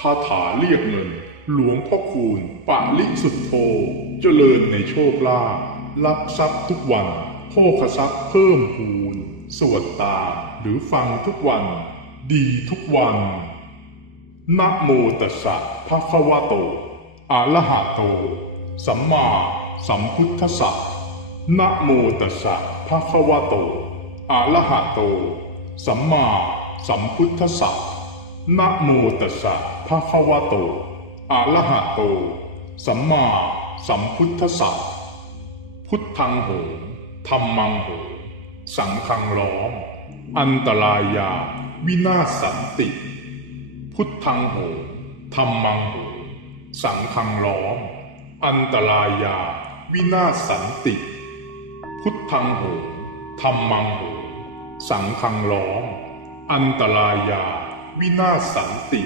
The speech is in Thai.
คาถาเรียกเงิน หลวงพ่อคูณปะลิสุทโธเจริญในโชคลาภรับทรัพย์ทุกวันโภคทรัพย์เพิ่มพูน สวดตาหรือฟังทุกวัน ดีทุกวันนะโมตัสสะภะคะวะโตอะระหะโต สัมมาสัมพุทธัสสะนะโมตัสสะภะคะวะโตอะระหะโต สัมมาสัมพุทธัสสะ นะโมตัสสะภะคะวะโต อะระหะโต สัมมาสัมพุทธัสสะ พุทธังโหธรรมังโหสังฆังล้อม อันตรายา วินาศสันติ พุทธังโหธรรมังโหสังฆังล้อม อันตรายา วินาศสันติ พุทธังโหธรรมังโหสังฆังล้อม อันตรายา วินาศสันติ